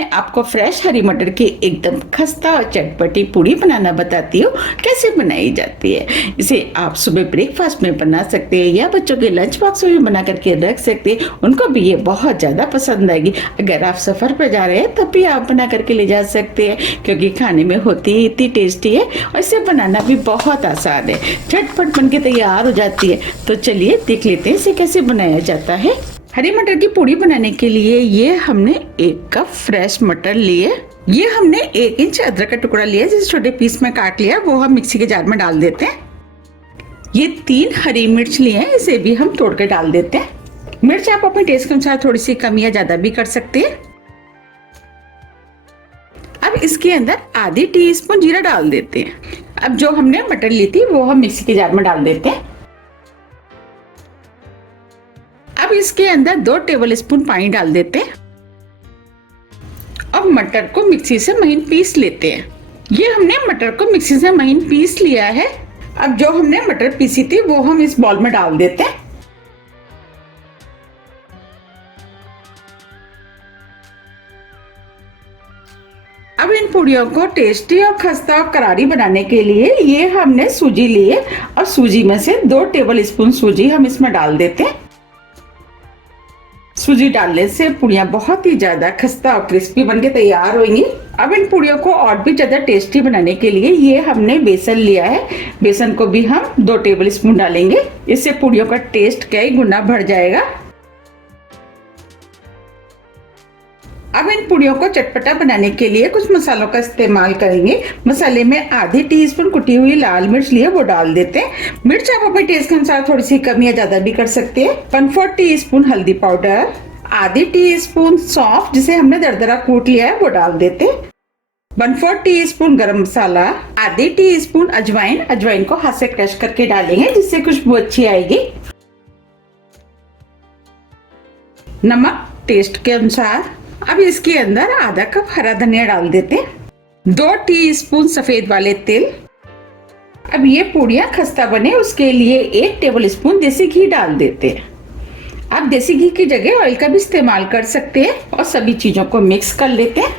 मैं आपको फ्रेश हरी मटर की एकदम खस्ता और चटपटी पूड़ी बनाना बताती हूँ कैसे बनाई जाती है। इसे आप सुबह ब्रेकफास्ट में बना सकते हैं या बच्चों के लंच बॉक्स में भी बना करके रख सकते हैं। उनको भी ये बहुत ज़्यादा पसंद आएगी। अगर आप सफ़र पर जा रहे हैं तब भी आप बना करके ले जा सकते हैं, क्योंकि खाने में होती ही इतनी टेस्टी है और इसे बनाना भी बहुत आसान है। झटपट बन के तैयार हो जाती है। तो चलिए देख लेते हैं इसे कैसे बनाया जाता है। हरी मटर की पूड़ी बनाने के लिए ये हमने 1 कप फ्रेश मटर लिए। ये हमने 1 इंच अदरक का टुकड़ा लिया, जिसे छोटे पीस में काट लिया, वो हम मिक्सी के जार में डाल देते हैं। ये 3 हरी मिर्च लिए हैं, इसे भी हम तोड़ के डाल देते हैं। मिर्च आप अपने टेस्ट के अनुसार थोड़ी सी कम या ज्यादा भी कर सकते हैं। अब इसके अंदर आधी टीस्पून जीरा डाल देते हैं। अब जो हमने मटर ली थी वो हम मिक्सी के जार में डाल देते हैं। अब इसके अंदर 2 टेबल स्पून पानी डाल देते हैं। अब मटर को मिक्सी से महीन पीस लेते हैं। ये हमने मटर को मिक्सी से महीन पीस लिया है। अब जो हमने मटर पीसी थी वो हम इस बाउल में डाल देते हैं। अब इन पूड़ियों को टेस्टी और खस्ता और करारी बनाने के लिए ये हमने सूजी लिए और सूजी में से 2 टेबल स्पून सूजी हम इसमें डाल देते हैं। सूजी डालने से पूड़ियाँ बहुत ही ज्यादा खस्ता और क्रिस्पी बनके तैयार होंगी। अब इन पूड़ियों को और भी ज्यादा टेस्टी बनाने के लिए ये हमने बेसन लिया है। बेसन को भी हम 2 टेबल स्पून डालेंगे। इससे पूड़ियों का टेस्ट कई गुना बढ़ जाएगा। अब इन पूड़ियों को चटपटा बनाने के लिए कुछ मसालों का इस्तेमाल करेंगे। मसाले में आधी टीस्पून कुटी हुई लाल मिर्च लिए, वो डाल देते हैं। मिर्च आप अपने टेस्ट के अनुसार थोड़ी सी कम या ज्यादा भी कर सकते हैं। 1/4 टीस्पून हल्दी पाउडर, आधी टीस्पून सौंफ जिसे हमने दरदरा कूट लिया है, वो डाल देते हैं। 1/4 टीस्पून गरम मसाला, आधी टीस्पून अजवाइन। अजवाइन को हाथ से क्रश करके डालेंगे जिससे खुशबू अच्छी आएगी। नमक टेस्ट के अनुसार। अब इसके अंदर आधा कप हरा धनिया डाल देते हैं। 2 टीस्पून सफेद वाले तिल। अब ये पूड़ियाँ खस्ता बने उसके लिए 1 टेबल स्पून देसी घी डाल देते हैं। आप देसी घी की जगह ऑयल का भी इस्तेमाल कर सकते हैं और सभी चीजों को मिक्स कर लेते हैं।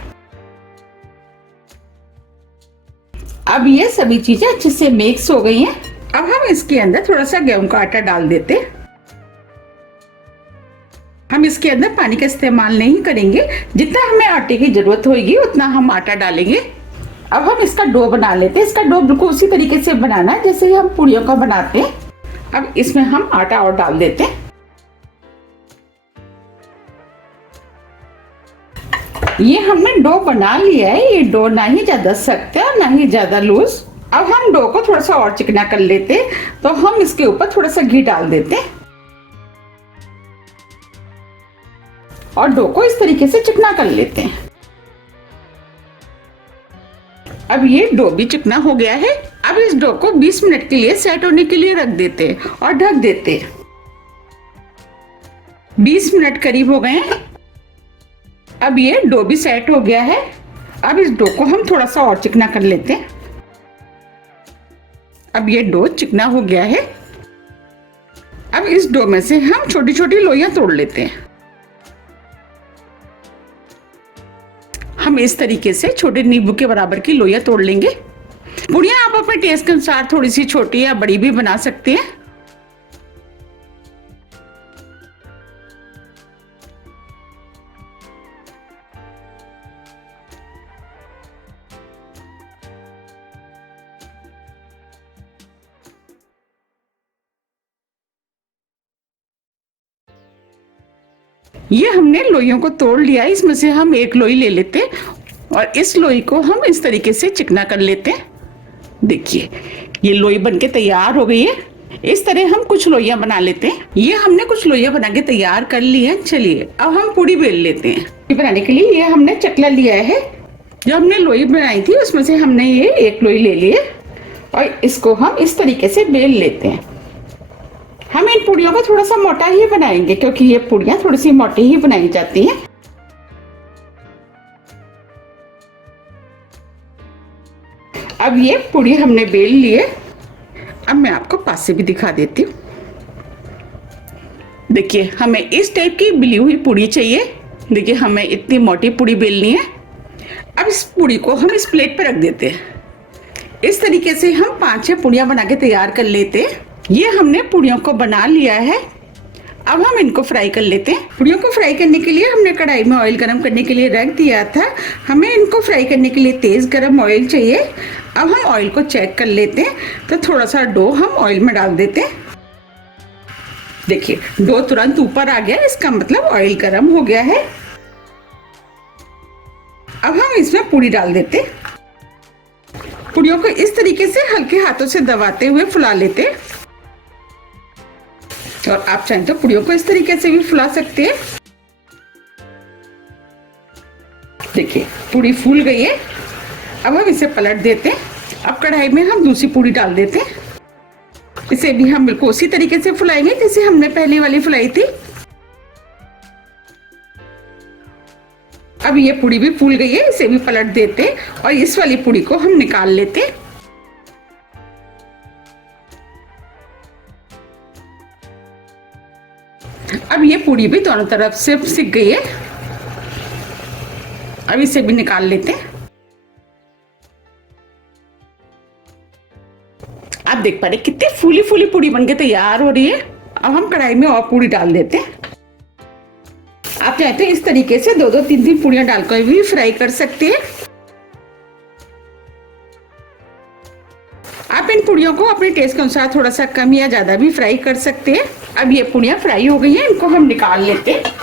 अब ये सभी चीजें अच्छे से मिक्स हो गई हैं। अब हम इसके अंदर थोड़ा सा गेहूं का आटा डाल देते हैं। हम इसके अंदर पानी का इस्तेमाल नहीं करेंगे। जितना हमें आटे की जरूरत होगी उतना हम आटा डालेंगे। अब हम इसका डो बना लेते हैं। इसका डो बिल्कुल उसी तरीके से बनाना है जैसे हम पूड़ियों का बनाते हैं। अब इसमें हम आटा और डाल देते हैं। ये हमने डो बना लिया है। ये डो ना ही ज्यादा सख्त है और ना ही ज्यादा लूज। अब हम डो को थोड़ा सा और चिकना कर लेते हैं, तो हम इसके ऊपर थोड़ा सा घी डाल देते हैं और डो को इस तरीके से चिकना कर लेते हैं। अब ये डो भी चिकना हो गया है। अब इस डो को 20 मिनट के लिए सेट होने के लिए रख देते हैं और ढक देते हैं। 20 मिनट करीब हो गए हैं। अब ये डो भी सेट हो गया है। अब इस डो को हम थोड़ा सा और चिकना कर लेते हैं। अब ये डो चिकना हो गया है। अब इस डो में से हम छोटी छोटी लोइयां तोड़ लेते हैं। हम इस तरीके से छोटे नींबू के बराबर की लोइयां तोड़ लेंगे। पूड़ियाँ आप अपने टेस्ट के अनुसार थोड़ी सी छोटी या बड़ी भी बना सकते हैं। ये हमने लोइयों को तोड़ लिया। इसमें से हम 1 लोई ले लेते हैं और इस लोई को हम इस तरीके से चिकना कर लेते हैं। देखिए ये लोई बनके तैयार हो गई है। इस तरह हम कुछ लोइयां बना लेते हैं। ये हमने कुछ लोइयां बना के तैयार कर ली है। चलिए अब हम पूड़ी बेल लेते हैं। पूड़ी बनाने के लिए ये हमने चकला लिया है। जो हमने लोई बनाई थी उसमें से हमने ये 1 लोई ले ली है और इसको हम इस तरीके से बेल लेते हैं। हम इन पूड़ियों को थोड़ा सा मोटा ही बनाएंगे, क्योंकि ये पूड़ियाँ थोड़ी सी मोटी ही बनाई जाती हैं। अब ये पूड़ी हमने बेल लिए। अब मैं आपको पास से भी दिखा देती हूँ। देखिए हमें इस टाइप की बिली हुई पूड़ी चाहिए। देखिए हमें इतनी मोटी पूड़ी बेलनी है। अब इस पूड़ी को हम इस प्लेट पर रख देते हैं। इस तरीके से हम 5-6 पूड़ियाँ बना के तैयार कर लेते हैं। ये हमने पूड़ियों को बना लिया है। अब हम इनको फ्राई कर लेते हैं। पूड़ियों को फ्राई करने के लिए हमने कढ़ाई में ऑयल गरम करने के लिए रख दिया था। हमें इनको फ्राई करने के लिए तेज़ गरम ऑयल चाहिए। अब हम ऑयल को चेक कर लेते हैं। तो थोड़ा सा डो हम ऑयल में डाल देते हैं। देखिए डो तुरंत ऊपर आ गया, इसका मतलब ऑयल गरम हो गया है। अब हम इसमें पूड़ी डाल देते हैं। पूड़ियों को इस तरीके से हल्के हाथों से दबाते हुए फुला लेते हैं। और आप चाहें तो पूड़ियों को इस तरीके से भी फुला सकते हैं। देखिए पूड़ी फूल गई है। अब हम इसे पलट देते हैं। अब कढ़ाई में हम दूसरी पूड़ी डाल देते हैं। इसे भी हम बिल्कुल उसी तरीके से फुलाएंगे जैसे हमने पहली वाली फुलाई थी। अब ये पूड़ी भी फूल गई है, इसे भी पलट देते हैं और इस वाली पूड़ी को हम निकाल लेते हैं। अब ये पूड़ी भी दोनों तरफ से सिक गई है। अब इसे भी निकाल लेते हैं। आप देख पा रहे कितनी फूली फूली पूड़ी बनके तैयार हो रही है। अब हम कढ़ाई में और पूड़ी डाल देते हैं। आप चाहते हैं इस तरीके से 2-2, 3-3 पूड़ियां डालकर भी फ्राई कर सकते हैं। आप इन पूड़ियों को अपने टेस्ट के अनुसार थोड़ा सा कम या ज्यादा भी फ्राई कर सकते हैं। अब ये पूड़ियां फ्राई हो गई हैं, इनको हम निकाल लेते हैं।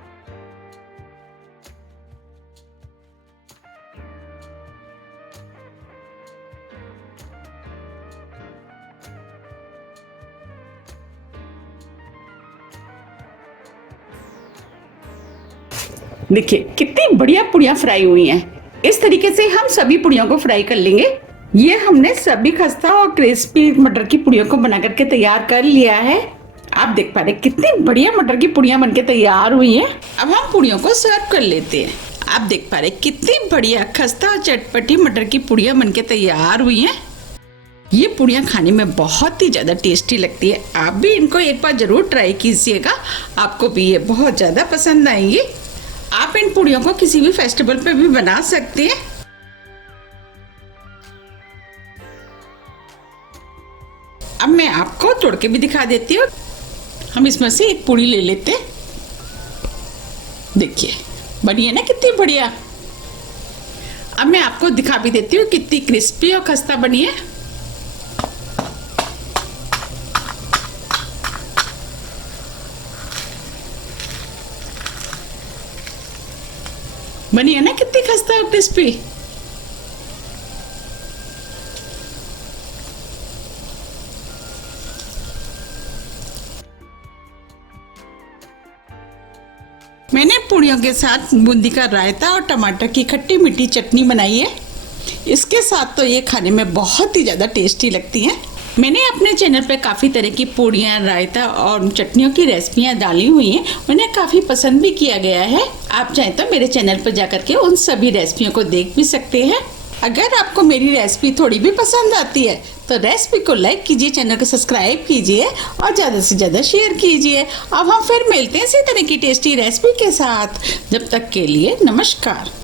देखिए कितनी बढ़िया पूड़ियां फ्राई हुई हैं। इस तरीके से हम सभी पूड़ियों को फ्राई कर लेंगे। ये हमने सभी खस्ता और क्रिस्पी मटर की पूड़ियों को बना करके तैयार कर लिया है। आप देख पा रहे कितनी बढ़िया मटर की पूड़ियां बनके तैयार हुई हैं। अब हम पूड़ियों को सर्व कर लेते हैं। आप देख पा रहे कितनी बढ़िया खस्ता और चटपटी मटर की पूड़ियां बनके तैयार हुई हैं। ये पूड़ियाँ खाने में बहुत ही ज़्यादा टेस्टी लगती है। आप भी इनको एक बार ज़रूर ट्राई कीजिएगा, आपको भी ये बहुत ज़्यादा पसंद आएंगी। आप इन पूड़ियों को किसी भी फेस्टिवल पे भी बना सकते हैं। अब मैं आपको तोड़ के भी दिखा देती हूँ। हम इसमें से एक पूड़ी ले लेते हैं। देखिए बनी है ना कितनी बढ़िया। अब मैं आपको दिखा भी देती हूँ कितनी क्रिस्पी और खस्ता बनी है। बनी है ना कितनी खस्ता और क्रिस्पी। मैंने पूड़ियों के साथ बूंदी का रायता और टमाटर की खट्टी मीठी चटनी बनाई है। इसके साथ तो ये खाने में बहुत ही ज़्यादा टेस्टी लगती हैं। मैंने अपने चैनल पे काफ़ी तरह की पूड़ियाँ, रायता और चटनियों की रेसिपियाँ डाली हुई हैं। उन्हें काफ़ी पसंद भी किया गया है। आप चाहें तो मेरे चैनल पर जाकर के उन सभी रेसिपियों को देख भी सकते हैं। अगर आपको मेरी रेसिपी थोड़ी भी पसंद आती है तो रेसिपी को लाइक कीजिए, चैनल को सब्सक्राइब कीजिए और ज़्यादा से ज़्यादा शेयर कीजिए। अब हम फिर मिलते हैं इसी तरह की टेस्टी रेसिपी के साथ। जब तक के लिए नमस्कार।